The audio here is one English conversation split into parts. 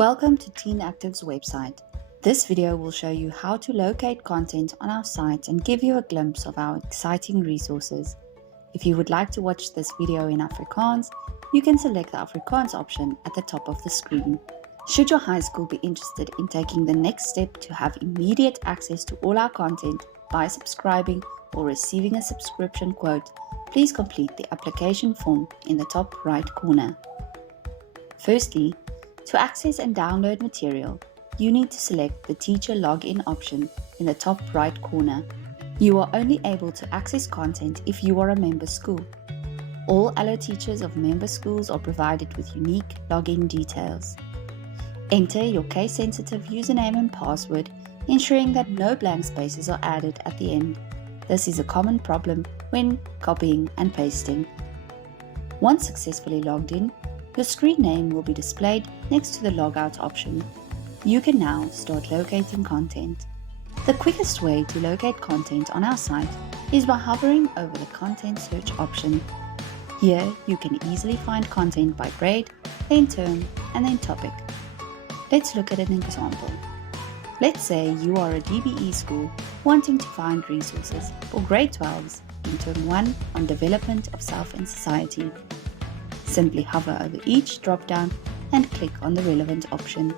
Welcome to Teenactiv's website. This video will show you how to locate content on our site and give you a glimpse of our exciting resources. If you would like to watch this video in Afrikaans, you can select the Afrikaans option at the top of the screen. Should your high school be interested in taking the next step to have immediate access to all our content by subscribing or receiving a subscription quote, please complete the application form in the top right corner. Firstly, to access and download material, you need to select the Teacher Login option in the top right corner. You are only able to access content if you are a member school. All allo teachers of member schools are provided with unique login details. Enter your case-sensitive username and password, ensuring that no blank spaces are added at the end. This is a common problem when copying and pasting. Once successfully logged in, your screen name will be displayed next to the logout option. You can now start locating content. The quickest way to locate content on our site is by hovering over the content search option. Here you can easily find content by grade, then term, and then topic. Let's look at an example. Let's say you are a DBE school wanting to find resources for grade 12s in term 1 on development of self and society. Simply hover over each drop-down and click on the relevant option.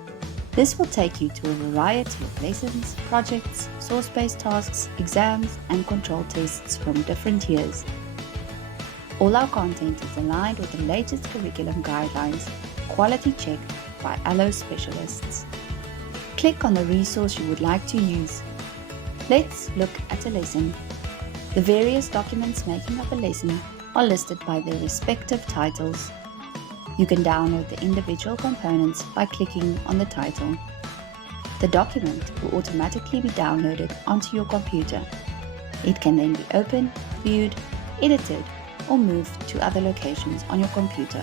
This will take you to a variety of lessons, projects, source-based tasks, exams, and control tests from different years. All our content is aligned with the latest curriculum guidelines, quality checked by allo specialists. Click on the resource you would like to use. Let's look at a lesson. The various documents making up a lesson are listed by their respective titles. You can download the individual components by clicking on the title. The document will automatically be downloaded onto your computer. It can then be opened, viewed, edited, or moved to other locations on your computer.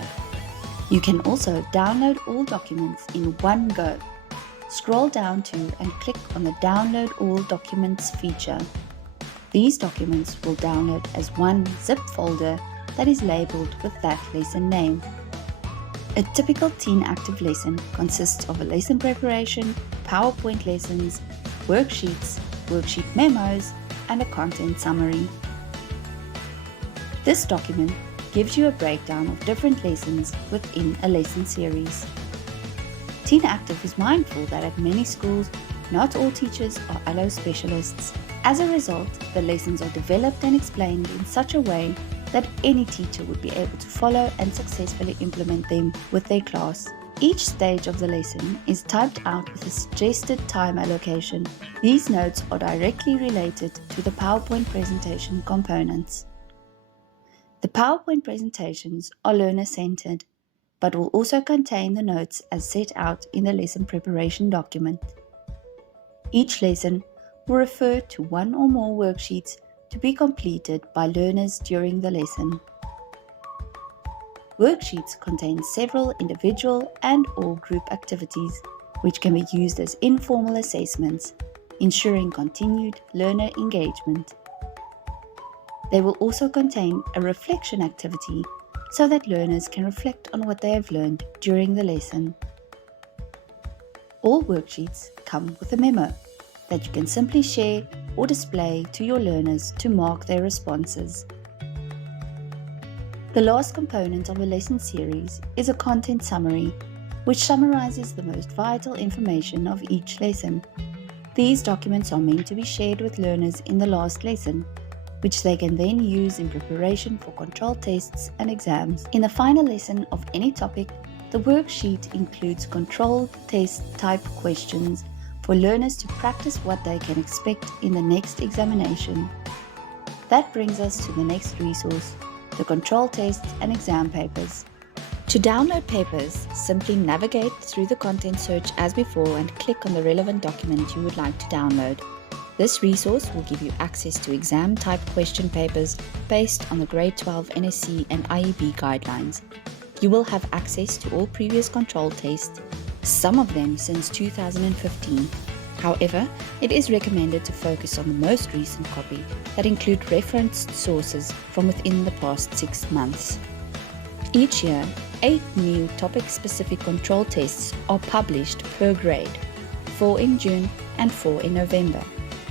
You can also download all documents in one go. Scroll down to and click on the Download All Documents feature. These documents will download as one zip folder that is labeled with that lesson name. A typical Teenactiv lesson consists of a lesson preparation, PowerPoint lessons, worksheets, worksheet memos, and a content summary. This document gives you a breakdown of different lessons within a lesson series. Teenactiv is mindful that at many schools, not all teachers are allo specialists. As a result, the lessons are developed and explained in such a way that any teacher would be able to follow and successfully implement them with their class. Each stage of the lesson is typed out with a suggested time allocation. These notes are directly related to the PowerPoint presentation components. The PowerPoint presentations are learner-centered, but will also contain the notes as set out in the lesson preparation document. Each lesson will refer to one or more worksheets to be completed by learners during the lesson. Worksheets contain several individual and/or group activities, which can be used as informal assessments, ensuring continued learner engagement. They will also contain a reflection activity so that learners can reflect on what they have learned during the lesson. All worksheets come with a memo that you can simply share or display to your learners to mark their responses. The last component of a lesson series is a content summary, which summarizes the most vital information of each lesson. These documents are meant to be shared with learners in the last lesson, which they can then use in preparation for control tests and exams. In the final lesson of any topic, the worksheet includes control test type questions for learners to practice what they can expect in the next examination. That brings us to the next resource, the control tests and exam papers. To download papers, simply navigate through the content search as before and click on the relevant document you would like to download. This resource will give you access to exam type question papers based on the grade 12 NSC and IEB guidelines. You will have access to all previous control tests, some of them since 2015. However, it is recommended to focus on the most recent copy that include referenced sources from within the past 6 months. Each year, 8 new topic-specific control tests are published per grade, 4 in June and 4 in November.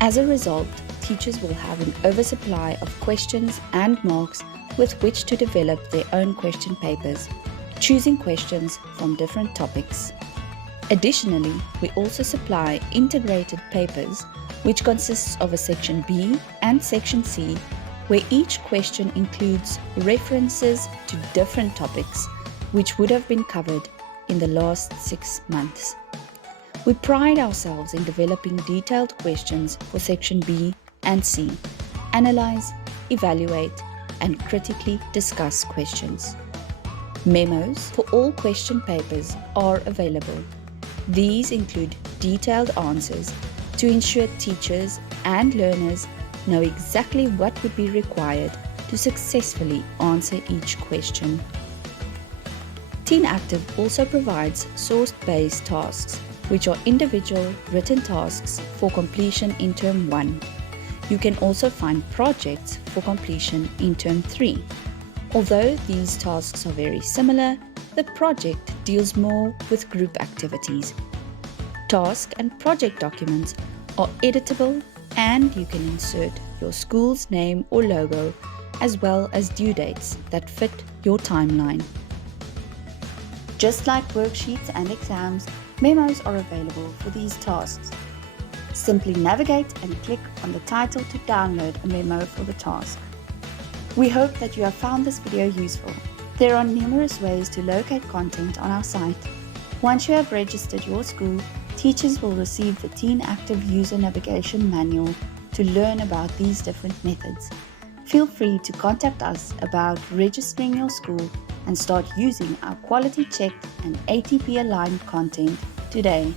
As a result, teachers will have an oversupply of questions and marks with which to develop their own question papers, choosing questions from different topics. Additionally, we also supply integrated papers, which consists of a Section B and Section C, where each question includes references to different topics which would have been covered in the last 6 months. We pride ourselves in developing detailed questions for Section B and C, analyze, evaluate, and critically discuss questions. Memos for all question papers are available. These include detailed answers to ensure teachers and learners know exactly what would be required to successfully answer each question. Teenactiv also provides source-based tasks, which are individual written tasks for completion in Term 1. You can also find projects for completion in Term 3. Although these tasks are very similar, the project deals more with group activities. Task and project documents are editable, and you can insert your school's name or logo, as well as due dates that fit your timeline. Just like worksheets and exams, memos are available for these tasks. Simply navigate and click on the title to download a memo for the task. We hope that you have found this video useful. There are numerous ways to locate content on our site. Once you have registered your school, teachers will receive the Teenactiv User Navigation Manual to learn about these different methods. Feel free to contact us about registering your school and start using our quality checked and ATP aligned content today.